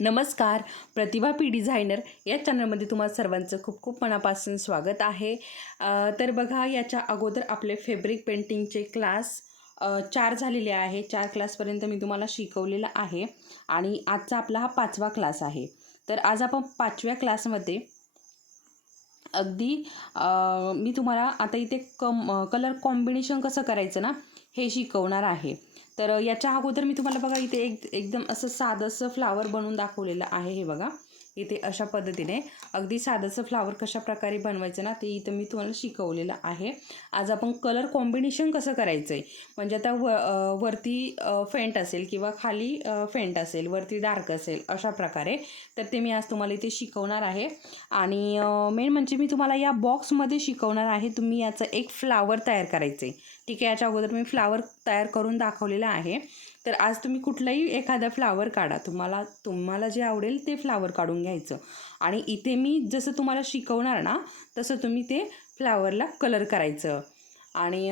नमस्कार प्रतिभा P designer या चॅनलमध्ये तुम्हा सर्वांचं खूप खूप मनापासून स्वागत आहे. तर बघा याच्या अगोदर आपले फेब्रिक पेंटिंगचे क्लास चार झालेले आहे. चार क्लासपर्यंत मी तुम्हाला शिकवलेलं आहे. आणि आजचा आपला हा पाचवा क्लास आहे. तर आज आपण पाचव्या क्लासमध्ये अगदी मी तुम्हाला आता इथे कम कलर कॉम्बिनेशन कसं करायचं ना हे शिकवणार आहे. तर याच्या अगोदर मी तुम्हाला बघा इथे एक एकदम असं साधंसं फ्लावर बनवून दाखवलेलं आहे हे बघा. इथे अशा पद्धतीने. अगदी साधंसं फ्लावर कशा प्रकारे बनवायचं ना ते इथं मी तुम्हाला शिकवलेलं आहे. आज आपण कलर कॉम्बिनेशन कसं करायचं आहे म्हणजे आता व वरती फेंट असेल किंवा खाली फेंट असेल वरती डार्क असेल अशा प्रकारे. तर ते मी आज तुम्हाला इथे शिकवणार आहे. आणि मेन म्हणजे मी तुम्हाला या बॉक्समध्ये शिकवणार आहे तुम्ही याचं एक फ्लावर तयार करायचं आहे ठीक आहे याच्या अगोदर मी फ्लावर तयार करून दाखवलेला आहे. तर आज तुम्ही कुठलाही एखादा फ्लावर काढा. तुम्हाला तुम्हाला जे आवडेल ते फ्लावर काढून घ्यायचं. आणि इथे मी जसं तुम्हाला शिकवणार ना तसं तुम्ही ते फ्लावरला कलर करायचं. आणि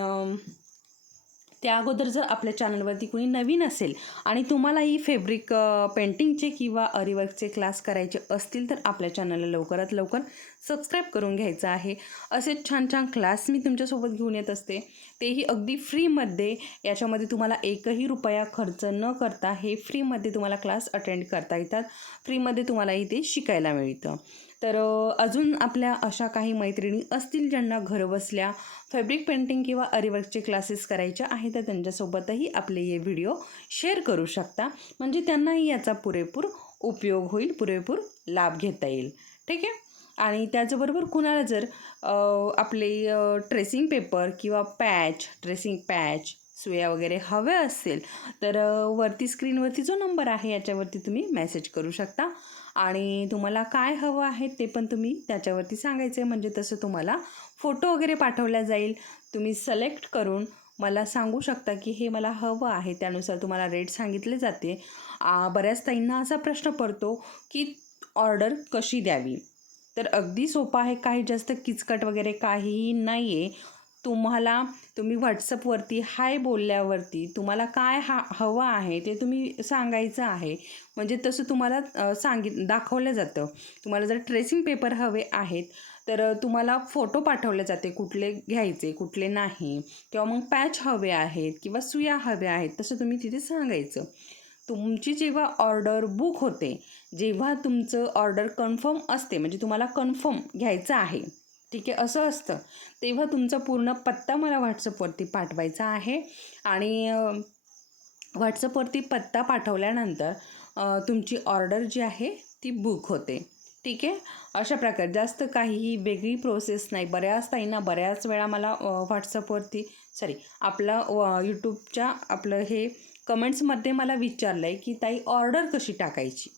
त्या अगोदर जर आपल्या चॅनलवरती कोणी नवीन असेल आणि तुम्हालाही फेब्रिक पेंटिंगचे किंवा अरिवर्कचे क्लास करायचे असतील तर आपल्या चॅनलला लवकरात लवकर सबस्क्राईब करून घ्यायचं आहे. असे छान छान क्लास मी तुमच्यासोबत घेऊन येत असते. तेही अगदी फ्रीमध्ये याच्यामध्ये तुम्हाला एकही रुपया खर्च न करता हे फ्रीमध्ये तुम्हाला क्लास अटेंड करता येतात. फ्रीमध्ये तुम्हाला इथे शिकायला मिळतं. तर अजून आपल्या अशा काही मैत्रिणी असतील ज्यांना घरबसल्या फॅब्रिक पेंटिंग किंवा अरिवर्कचे क्लासेस करायचे आहे तर त्यांच्यासोबतही आपले हे व्हिडिओ शेअर करू शकता. म्हणजे त्यांनाही याचा पुरेपूर उपयोग होईल पुरेपूर लाभ घेता येईल. ठीक आहे? आणि त्याचबरोबर कुणाला जर आपले ट्रेसिंग पेपर किंवा पॅच ट्रेसिंग पॅच सुया वगैरे हवे असेल तर वरती स्क्रीनवरती जो नंबर आहे याच्यावरती तुम्ही मेसेज करू शकता. आणि तुम्हाला काय हवं आहे ते पण तुम्ही त्याच्यावरती सांगायचं आहे म्हणजे तसं तुम्हाला फोटो वगैरे पाठवला जाईल. तुम्ही सिलेक्ट करून मला सांगू शकता की हे मला हवं आहे. त्यानुसार तुम्हाला रेट सांगितले जाते. बऱ्याच ताईंना असा प्रश्न पडतो की ऑर्डर कशी द्यावी? तर अगदी सोपं आहे काही जास्त किचकट वगैरे काहीही नाही आहे तुम्हाला तुम्ही व्हॉट्सअपवरती हाय बोलल्यावरती तुम्हाला काय हा हवं आहे ते तुम्ही सांगायचं आहे. म्हणजे तसं तुम्हाला सांगित दाखवलं जातं. तुम्हाला जर ट्रेसिंग पेपर हवे आहेत तर तुम्हाला फोटो पाठवले जाते कुठले घ्यायचे कुठले नाही. किंवा मग पॅच हवे आहेत किंवा सुया हव्या आहेत तसं तुम्ही तिथे सांगायचं. तुमची जेव्हा ऑर्डर बुक होते जेव्हा तुमचं ऑर्डर कन्फर्म असते म्हणजे तुम्हाला कन्फर्म घ्यायचं आहे ठीक आहे असं असतं. तेव्हा तुमचा पूर्ण पत्ता मला व्हॉट्सअपवरती पाठवायचा आहे आणि व्हॉट्सअपवरती पत्ता पाठवल्यानंतर तुमची ऑर्डर जी आहे ती बुक होते. ठीक आहे? अशा प्रकारे. जास्त काहीही वेगळी प्रोसेस नाही. बऱ्याच ताईंना बऱ्याच वेळा मला व्हॉट्सअपवरती सॉरी आपला यूट्यूबच्या आपलं हे कमेंट्समध्ये मला विचारलं आहे की ताई ऑर्डर कशी टाकायची?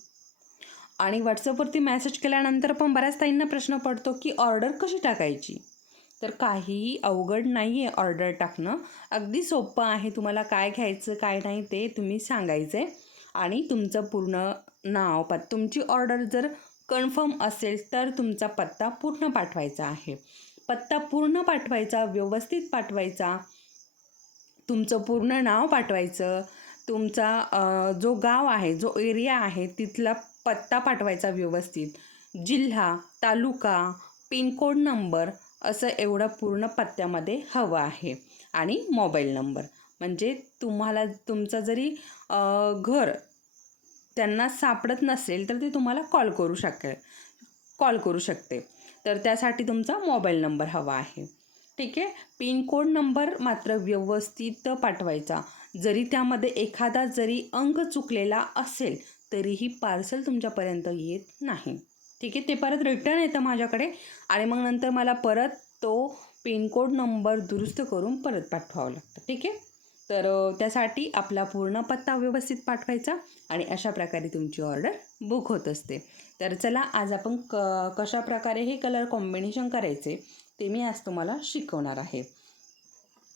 आणि व्हॉट्सअपवरती मॅसेज केल्यानंतर पण बऱ्याच ताईंना प्रश्न पडतो की ऑर्डर कशी टाकायची? तर काहीही अवघड नाही आहे ऑर्डर टाकणं. अगदी सोपं आहे तुम्हाला काय घ्यायचं काय नाही ते तुम्ही सांगायचं आहे आणि तुमचं पूर्ण नाव पत तुमची ऑर्डर जर कन्फर्म असेल तर तुमचा पत्ता पूर्ण पाठवायचा आहे. पत्ता पूर्ण पाठवायचा व्यवस्थित पाठवायचा तुमचं पूर्ण नाव पाठवायचं. तुमचा जो गाव आहे जो एरिया आहे तिथला पत्ता पाठवायचा व्यवस्थित. जिल्हा तालुका पिनकोड नंबर असं एवढं पूर्ण पत्त्यामध्ये हवं आहे. आणि मोबाईल नंबर. म्हणजे तुम्हाला तुमचा जरी घर त्यांना सापडत नसेल तर ते तुम्हाला कॉल करू शकेल कॉल करू शकते. तर त्यासाठी तुमचा मोबाईल नंबर हवा आहे. ठीक आहे? पिनकोड नंबर मात्र व्यवस्थित पाठवायचा. जरी त्यामध्ये एखादा जरी अंक चुकलेला असेल तरीही पार्सल तुमच्यापर्यंत येत नाही. ठीक आहे? ते परत रिटर्न येतं माझ्याकडे. आणि मग नंतर मला परत तो पिनकोड नंबर दुरुस्त करून परत पाठवावं लागतं. ठीक आहे? तर त्यासाठी आपला पूर्ण पत्ता व्यवस्थित पाठवायचा आणि अशा प्रकारे तुमची ऑर्डर बुक होत असते. तर चला आज आपण क कशा प्रकारे हे कलर कॉम्बिनेशन करायचे ते मी आज तुम्हाला शिकवणार आहे.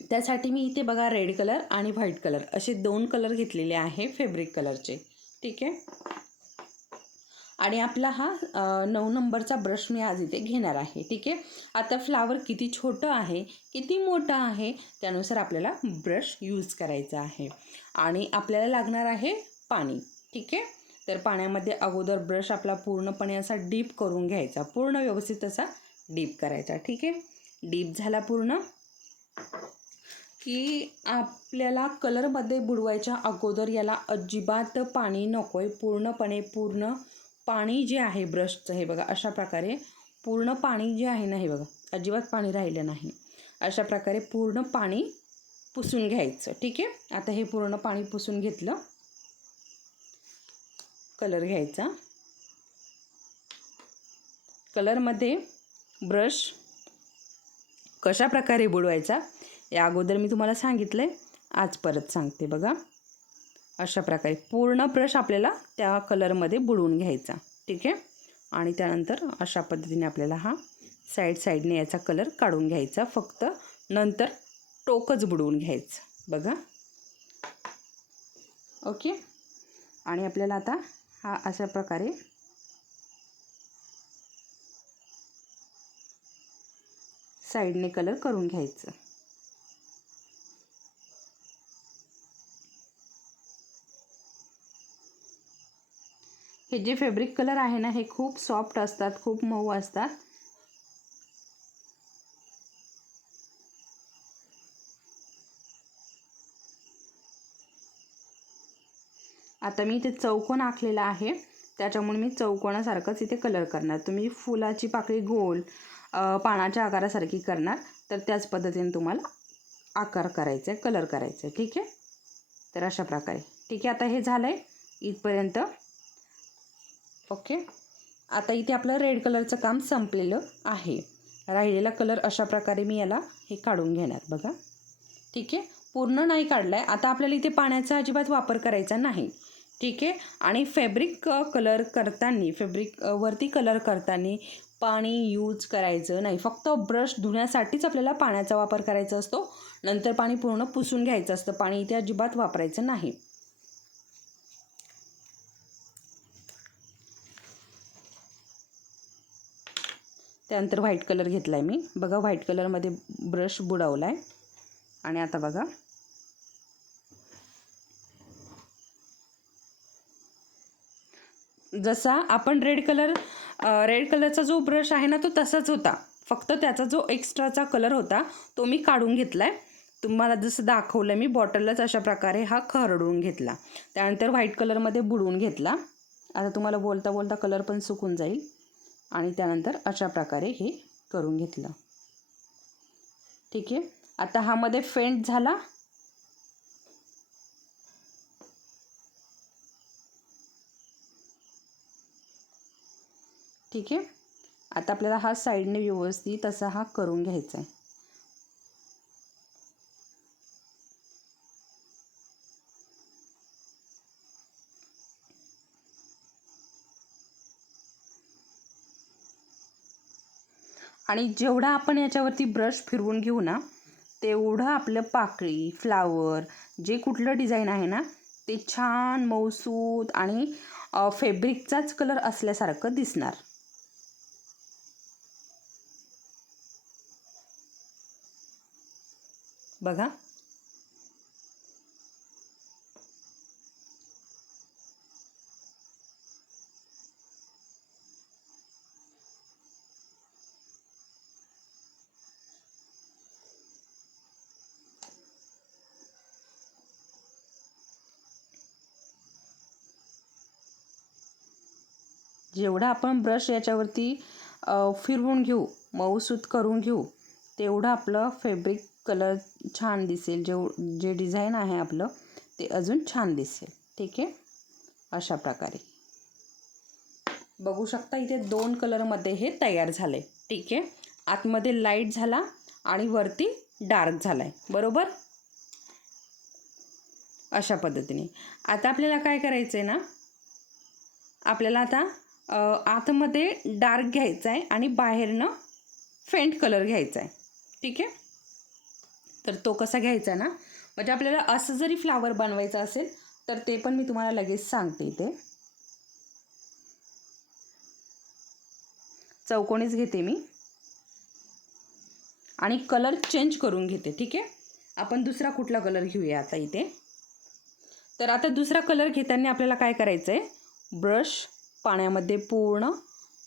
त्यासाठी मी इथे बघा रेड कलर आणि व्हाईट कलर असे दोन कलर घेतलेले आहे फॅब्रिक कलरचे ठीक आहे? आणि आपला हा नऊ नंबरचा ब्रश मी आज इथे घेणार आहे. ठीक आहे? आता फ्लावर किती छोटं आहे किती मोठं आहे त्यानुसार आपल्याला ब्रश यूज करायचा आहे. आणि आपल्याला लागणार आहे पाणी. ठीक आहे? तर पाण्यामध्ये अगोदर ब्रश आपला पूर्णपणे असा डीप करून घ्यायचा. पूर्ण व्यवस्थित असा डीप करायचा ठीक आहे? डीप झाला पूर्ण की आपल्याला कलरमध्ये बुडवायच्या अगोदर याला अजिबात पाणी नको आहे पूर्णपणे पूर्ण पाणी जे आहे ब्रशचं हे बघा अशा प्रकारे पूर्ण पाणी जे आहे ना हे बघा अजिबात पाणी राहिलं नाही. अशा प्रकारे पूर्ण पाणी पुसून घ्यायचं ठीक आहे? आता हे पूर्ण पाणी पुसून घेतलं. कलर घ्यायचा. कलरमध्ये ब्रश कशा प्रकारे बुडवायचा या अगोदर मी तुम्हाला सांगितलं आहे आज परत सांगते बघा. अशा प्रकारे पूर्ण ब्रश आपल्याला त्या कलरमध्ये बुडवून घ्यायचा. ठीक आहे? आणि त्यानंतर अशा पद्धतीने आपल्याला हा साईड साईडने याचा कलर काढून घ्यायचा. फक्त नंतर टोकच बुडवून घ्यायचं. बघा. ओके? आणि आपल्याला आता हा अशा प्रकारे साईडने कलर करून घ्यायचं. हे जे फॅब्रिक कलर आहे ना हे खूप सॉफ्ट असतात खूप मऊ असतात. आता मी इथे चौकोन आखलेला आहे. त्याच्यामुळे मी चौकोनासारखंच इथे कलर करणार. तुम्ही फुलाची पाकळी गोल पानाच्या आकारासारखी करणार. तर त्याच पद्धतीने तुम्हाला आकार करायचा आहे कलर करायचा. आहे ठीक आहे? तर अशा प्रकारे. ठीक आहे? आता हे झालं आहे इथपर्यंत. ओके? आता इथे आपलं रेड कलरचं काम संपलेलं आहे. राहिलेला कलर अशा प्रकारे मी याला हे काढून घेणार. बघा. ठीक आहे? पूर्ण नाही काढला आहे आता आपल्याला इथे पाण्याचा अजिबात वापर करायचा नाही. ठीक आहे? आणि फॅब्रिक कलर करताना फॅब्रिक वरती कलर करताना पाणी यूज करायचं नाही. फक्त ब्रश धुण्यासाठीच आपल्याला पाण्याचा वापर करायचा असतो. नंतर पाणी पूर्ण पुसून घ्यायचं असतं. पाणी इथे अजिबात वापरायचं नाही. त्यानंतर व्हाईट कलर घेतला आहे मी. बघा व्हाईट कलरमध्ये ब्रश बुडवला आहे आणि आता बघा जसा आपण रेड कलर रेड कलरचा जो ब्रश आहे ना तो तसाच होता. फक्त त्याचा जो एक्स्ट्राचा कलर होता तो मी काढून घेतला आहे तुम्हाला जसं दाखवलं मी बॉटललाच अशा प्रकारे हा खरडून घेतला. त्यानंतर व्हाईट कलरमध्ये बुडवून घेतला. आता तुम्हाला बोलता बोलता कलर पण सुकून जाईल. आणि त्यानंतर अशा प्रकारे हे करून घेतलं. ठीक आहे? आता हा मध्ये फेंट झाला. ठीक आहे? आता आपल्याला हा साईडने व्यवस्थित असा हा करून घ्यायचा आहे. आणि जेवढा आपण याच्यावरती ब्रश फिरवून घेऊ ना तेवढं आपलं पाकळी फ्लावर जे कुठलं डिझाईन आहे ना ते छान मऊसूत आणि फेब्रिकचाच कलर असल्यासारखं दिसणार. बघा. जेवढा आपण ब्रश याच्यावरती फिरवून घेऊ मऊसूत करून घेऊ तेवढं आपलं फॅब्रिक कलर छान दिसेल जेव जे डिझाईन आहे आपलं ते अजून छान दिसेल. ठीक आहे? अशा प्रकारे. बघू शकता इथे दोन कलरमध्ये हे तयार झालं आहे ठीक आहे? आतमध्ये लाइट झाला आणि वरती डार्क झाला आहे बरोबर? अशा पद्धतीने. आता आपल्याला काय करायचं आहे ना? आपल्याला आता आतमध्ये डार्क घ्यायचा आहे आणि बाहेरनं फेंट कलर घ्यायचा आहे ठीक आहे? तर तो कसा घ्यायचा ना म्हणजे आपल्याला असं जरी फ्लावर बनवायचं असेल तर ते पण मी तुम्हाला लगेच सांगते इथे. चौकोनीच घेते मी. आणि कलर चेंज करून घेते ठीक आहे? आपण दुसरा कुठला कलर घेऊया आता इथे? तर आता दुसरा कलर घेताना आपल्याला काय करायचं आहे ब्रश पाण्यामध्ये पूर्ण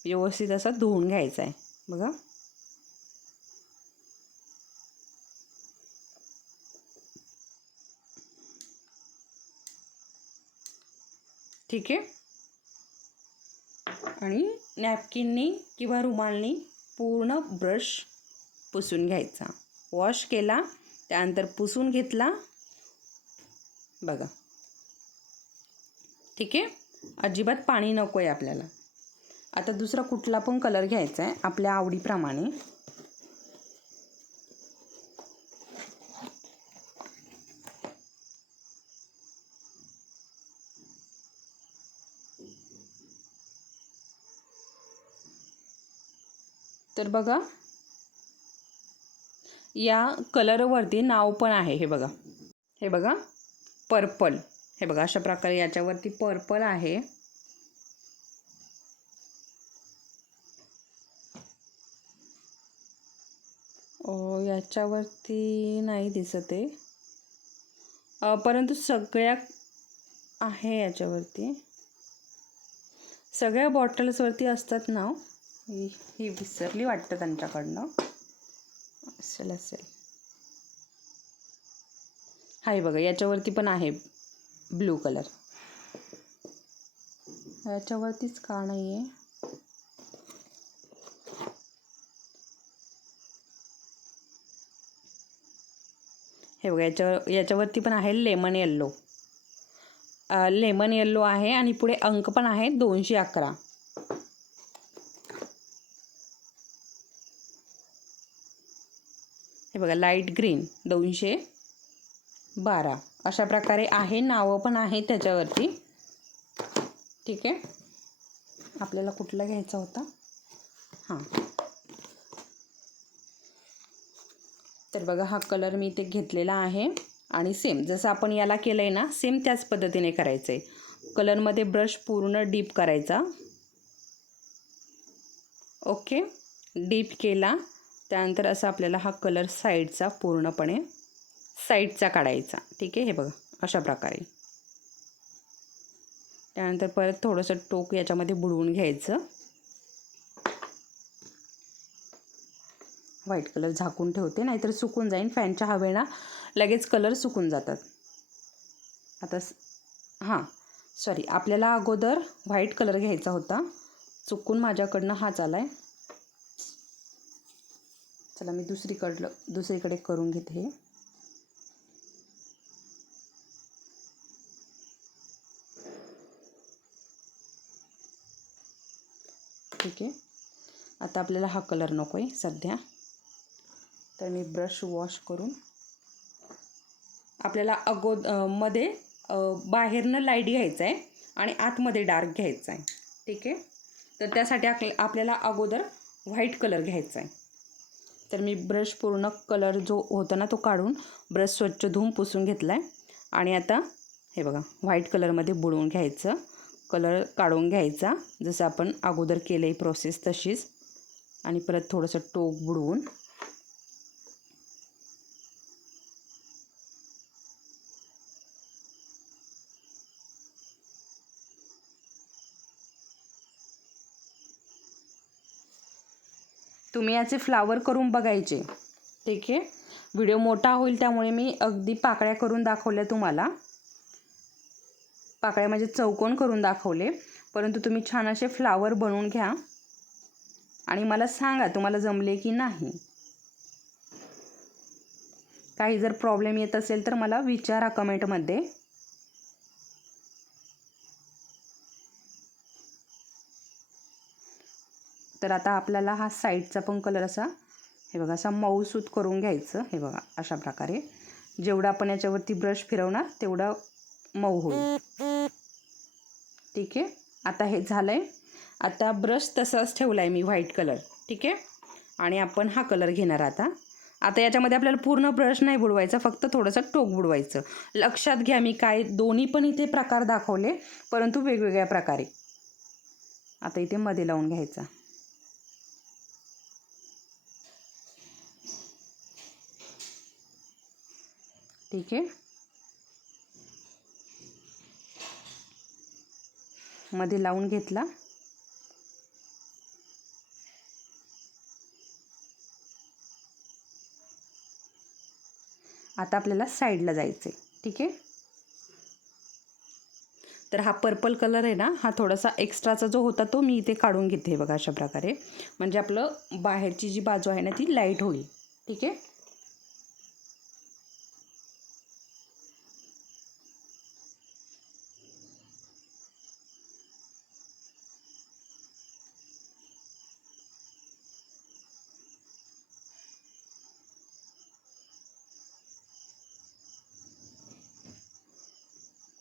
व्यवस्थित असा धुवून घ्यायचा आहे बघा. ठीक आहे? आणि नॅपकिननी किंवा रुमालनी पूर्ण ब्रश पुसून घ्यायचा. वॉश केला त्यानंतर पुसून घेतला. बघा. ठीक आहे? अजिबात पाणी नको आहे आपल्याला. आता दुसरा कुठला पण कलर घ्यायचा आहे आपल्या आवडीप्रमाणे. तर बघा या कलरवरती नाव पण आहे हे बघा. हे बघा पर्पल हे बघा अशा प्रकारे याच्यावरती पर्पल आहे. याच्यावरती नाही दिसत आहे. परंतु सगळ्या आहे याच्यावरती. सगळ्या बॉटल्सवरती असतात नाव. ही ही विसरली वाटतं त्यांच्याकडनं. असेल असेल. हाय बघा याच्यावरती पण आहे ब्लू कलर. याच्यावरतीच का नाही आहे हे बघा याच्यावर याच्यावरती पण आहे लेमन येल्लो. लेमन येल्लो आहे आणि पुढे अंक पण आहे दोनशे अकरा. बघा लाइट ग्रीन दोनशे बारा. अशा प्रकारे आहे नावं पण आहे त्याच्यावरती. ठीक आहे? आपल्याला कुठला घ्यायचा होता? हां. तर बघा हा कलर मी इथे घेतलेला आहे आणि सेम जसं आपण याला केलं आहे ना सेम त्याच पद्धतीने करायचं आहे कलरमध्ये ब्रश पूर्ण डीप करायचा. ओके डीप केला. त्यानंतर असा आपल्याला हा कलर साईडचा पूर्णपणे साईडचा काढायचा. ठीक आहे? हे बघा अशा प्रकारे. त्यानंतर परत थोडंसं टोक याच्यामध्ये बुडवून घ्यायचं. व्हाईट कलर झाकून ठेवते नाहीतर सुकून जाईन. फॅनच्या हवेना लगेच कलर सुकून जातात. आता स हां सॉरी आपल्याला अगोदर व्हाईट कलर घ्यायचा होता. चुकून माझ्याकडनं हाच आला आहे चला मी दुसरीकडलं दुसरीकडे करून घेते हे. ठीक आहे. आता आपल्याला हा कलर नको आहे सध्या. तर मी ब्रश वॉश करून आपल्याला अगोदमध्ये बाहेरनं लाइट घ्यायचं आहे आणि आतमध्ये डार्क घ्यायचा आहे ठीक आहे? तर त्यासाठी आपल्याला अगोदर व्हाईट कलर घ्यायचा आहे तर मी ब्रश पूर्ण कलर जो होता ना तो काढून ब्रश स्वच्छ धुवून पुसून घेतला आहे आणि आता हे बघा व्हाईट कलरमध्ये बुडवून घ्यायचं. कलर काढून घ्यायचा. जसं आपण अगोदर केलं आहे प्रोसेस तशीच. आणि परत थोडंसं टोक बुडवून तुम्ही याचे फ्लावर करून बघायचे. ठीक आहे? व्हिडिओ मोठा होईल त्यामुळे मी अगदी पाकळ्या करून दाखवल्या तुम्हाला. पाकळ्या म्हणजे चौकोन करून दाखवले. परंतु तुम्ही छान असे फ्लावर बनवून घ्या. आणि मला सांगा तुम्हाला जमले की नाही. काही जर प्रॉब्लेम येत असेल तर मला विचारा कमेंटमध्ये. तर आता आपल्याला हा साईडचा पण कलर असा हे बघा असा मऊसूत करून घ्यायचं हे बघा अशा प्रकारे. जेवढा आपण याच्यावरती ब्रश फिरवणार तेवढा मऊ होईल. ठीक आहे? आता हे झालं आहे आता ब्रश तसाच ठेवला आहे मी व्हाईट कलर. ठीक आहे? आणि आपण हा कलर घेणार आता. आता याच्यामध्ये आपल्याला पूर्ण ब्रश नाही बुडवायचा फक्त थोडंसं टोक बुडवायचं. लक्षात घ्या मी काय दोन्ही पण इथे प्रकार दाखवले परंतु वेगवेगळ्या प्रकारे. आता इथे मध्ये लावून घ्यायचा. ठीक आहे. मध्ये लावून घेतला. आता आपल्याला साईडला जायचं आहे ठीक आहे? तर हा पर्पल कलर आहे ना हा थोडासा एक्स्ट्राचा जो होता तो मी इथे काढून घेते बघा अशा प्रकारे. म्हणजे आपलं बाहेरची जी बाजू आहे ना ती लाइट होईल. ठीक आहे?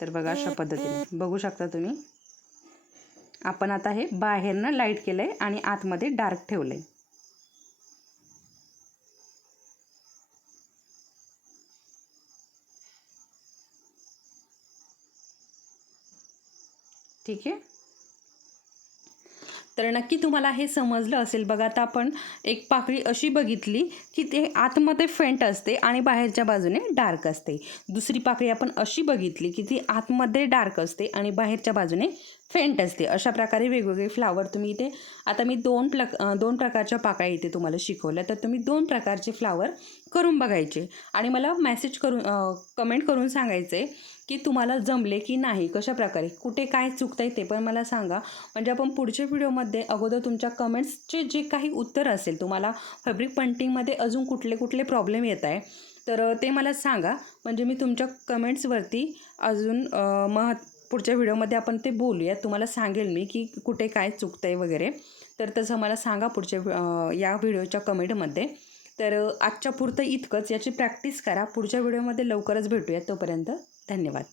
तर बघा अशा पद्धतीने. बघू शकता तुम्ही. आपण आता हे बाहेरनं लाइट केलं आहे आणि आतमध्ये डार्क ठेवलं आहे ठीक आहे? तर नक्की तुम्हाला हे समजलं असेल. बघा आता आपण एक पाकळी अशी बघितली की ते आतमध्ये फेंट असते आणि बाहेरच्या बाजूने डार्क असते. दुसरी पाकळी आपण अशी बघितली की ती आतमध्ये डार्क असते आणि बाहेरच्या बाजूने फेंट असते. अशा प्रकारे वेगवेगळे फ्लावर तुम्ही इथे आता मी दोन प्लक दोन प्रकारच्या पाकळ्या इथे तुम्हाला शिकवल्या. तर तुम्ही दोन प्रकारचे फ्लावर करून बघायचे. आणि मला मेसेज करून कमेंट करून सांगायचे की तुम्हाला जमले की नाही कशा प्रकारे कुठे काय चुकतं ते पण मला सांगा. म्हणजे आपण पुढच्या व्हिडिओमध्ये अगोदर तुमच्या कमेंट्सचे जे काही उत्तर असेल तुम्हाला फॅब्रिक पंटिंगमध्ये अजून कुठले कुठले प्रॉब्लेम येत आहे तर ते मला सांगा. म्हणजे मी तुमच्या कमेंट्सवरती अजून मह पुढच्या व्हिडिओमध्ये आपण ते बोलूया तुम्हाला सांगेल मी की कुठे काय चुकतं आहे वगैरे. तर तसं मला सांगा पुढच्या या व्हिडिओच्या कमेंटमध्ये. तर आजच्या पुरतं इतकंच. याची प्रॅक्टिस करा. पुढच्या व्हिडिओमध्ये लवकरच भेटूया तोपर्यंत. धन्यवाद.